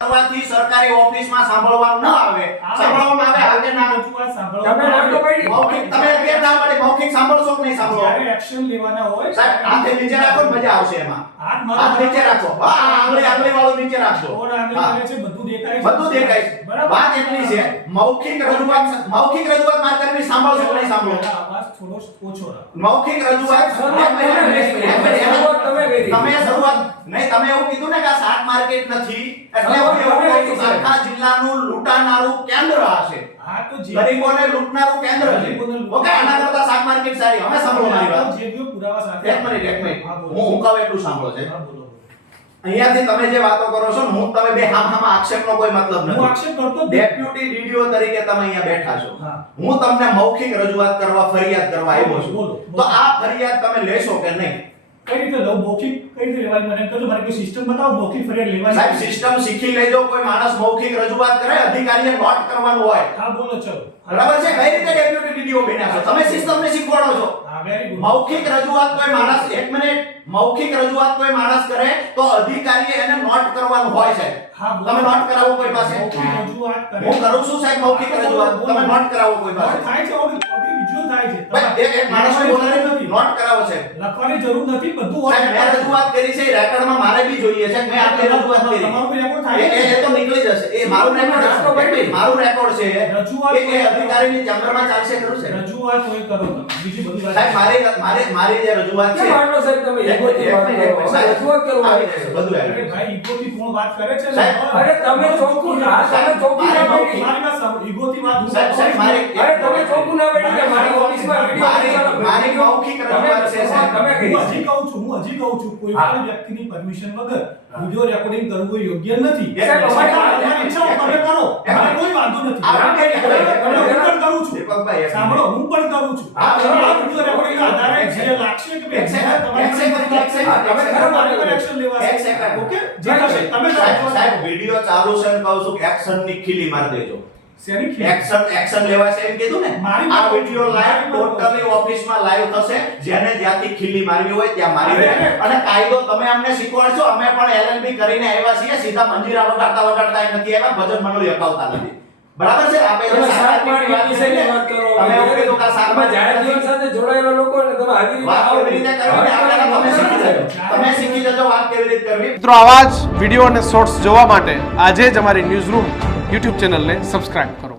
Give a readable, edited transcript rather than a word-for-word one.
કરવાથી સરકારી ઓફિસમાં સાંભળવાનું ન આવે, સાંભળવામાં આવે આગળના રજૂઆત સાંભળો. તમે નાટો પડી મૌખિક તમે કેમ ના પડે મૌખિક સાંભળશો કે નહીં સાંભળો? જ્યારે એક્શન લેવાના હોય સાહેબ હાથે નીચે રાખો ને મજા આવશે એમાં. હાથ મારો હાથ નીચે રાખો. હા આંગળી વાળું નીચે રાખજો. કોણ આંગળી કરે છે બધું દેખાય છે. બધું દેખાય છે. બરાબર. વાત એટલી છે મૌખિક રજૂઆત માર કરવી સાંભળશો કે નહીં સાંભળો? અવાજ થોડો ઓછો રાખો. મૌખિક રજૂઆત તમે શરૂઆત નહીં તમે એવું કીધું ને કે આ શાક માર્કેટ નથી એટલે હું એવું કહું છું આખા જિલ્લાનું લૂંટાનારું કેન્દ્ર હશે. હા તો જે ગરીબોને લૂંટનારું કેન્દ્ર છે. ઓકે આના કરતા શાક માર્કેટ સારી. હવે સાંભળો મારી વાત. જે બી પુરાવા સાથે એક મિનિટ હા, બોલો. હું કહું એટલું સાંભળો છે. હા, બોલો. અહીંયાથી તમે જે વાતો કરો છો ને હું તમે બે હામાં આક્ષેપનો કોઈ મતલબ હું નથી. આક્ષેપ કરતો જ નથી. ડેપ્યુટી ડીડીઓ તરીકે તમે અહીંયા બેઠા છો. હા. હું તમને મૌખિક રજૂઆત કરવા ફરિયાદ કરવા આવ્યો છું. બોલો, તો બોલો. આ ફરિયાદ તમે લેશો કે નહીં? કઈ રીતે લઉં મૌખિક કઈ રીતે લેવાની મને કહો મને કોઈ સિસ્ટમ બતાવો મૌખિક ફરિયાદ લેવાની. સાહેબ સિસ્ટમ શીખી લેજો. કોઈ માણસ મૌખિક રજૂઆત કરે અધિકારીએ નોટ કરવાનું હોય. હા બોલો ચલો. બરાબર છે? કઈ રીતે ડેપ્યુટી ડીડીઓ બન્યા છો? તમે સિસ્ટમને શીખવાડો છો. હા વેરી ગુડ. મૌખિક રજૂઆત કોઈ માણસ એક મિનિટ મૌખિક રજૂઆત કોઈ માણસ કરે તો અધિકારીએ એને નોટ કરવાનું હોય છે. હા બોલો. તમે નોટ કરાવો કોઈ પાસે? મૌખિક રજૂઆત કરે. હું કરું છું સાહેબ મૌખિક રજૂઆત. તમે નોટ કરાવો કોઈ પાસે? થાય છે ઓડિયો વિઝ્યુઅલ થાય છે. ભાઈ એક માણસને બોલાવી નથી નોટ કરાવો છે. લખવાની જરૂર નથી બધું સાહેબ મેં રજૂઆત કરી છે રેકોર્ડમાં મારે બી જોઈએ છે મેં આટલી રજૂઆત કરી. તમારું બી રેકોર્ડ થાય એ તો નીકળી જશે. એ મારું રેકોર્ડ છે. મારું રેકોર્ડ છે. રજૂઆત એ અધિકારીની ચેમ્બરમાં ચાલશે ખરું છે. રજૂઆત કોઈ કરો તમે બીજી બધી વાત સાહેબ મારી જે રજૂઆત છે બધું અરે ભાઈ ઈગોથી કોણ વાત કરે છે ને? સાહેબ, અરે તમે ચોખ્ખું ના તમે ચોખ્ખું ના મારી બેઠી. મારી વાત સાંભળો ઈગોથી વાત હું સાહેબ, સાહેબ, મારી- અરે તમે ચોખ્ખું ના બેઠી કે મારી ઓફિસમાં મારી મૌખિક રજૂઆત છે સાહેબ. તમે હું કહી હજી કહું છું કોઈ હા. પણ વ્યક્તિની પરમિશન વગર વિડિયો રેકોર્ડિંગ કરવું એ યોગ્ય નથી. સાહેબ, તમારી ઈચ્છા હોય તમે કરો મને કોઈ વાંધો નથી. આ વાત કરી. હું પણ કરું છું. દીપકભાઈ, એક સાંભળો હું પણ કરું છું. હા, આ વિડિયો રેકોર્ડિંગ ના આધારે જે લાગશે કે એક સેકન્ડ, એક સેકન્ડ, એક સેકન્ડ, તમે ખરા મારી તમારી એક્શન લેવાશે. એક સેકન્ડ. ઓકે જે થશે તમે સાહેબ વિડિયો ચાલુ છે ને કહું છું કે એક્શન ની ખીલી માર દેજો. શેની ખીલી? એક્શન લેવાશે એમ કીધું ને. મારી આ વાત વિડિયો લાઈવ મારી વાત ટોટલી ઓફિસમાં લાઈવ થશે. જેને જ્યાંથી ખીલી મારવી હોય ત્યાં મારી દે. અરે, અને કાયદો તમે અમને શીખવાડશો. અમે પણ LLB કરીને આવ્યા છીએ. સીધા મંજીરા વગાડતા નથી આવ્યા. ભજન મંડળી અપાવતા નથી. બરાબર છે? આપણે તમે શાક માર્કેટ વિશેની વાત કરો. તમે એવું કીધું કે આ શાક તમે જાહેર જીવન સાથે જોડાયેલા લોકો ને તમે આવી રીતે વાત આવો. કેવી રીતે કરવી આપણે તમે શીખી જજો. તમે શીખી જજો વાત કેવી રીતે કરવી. મિત્રો આવા જ વિડીયો અને શોર્ટ્સ જોવા માટે આજે જ અમારી ન્યૂઝ રૂમ યુટ્યુબ ચેનલને સબસ્ક્રાઇબ કરો.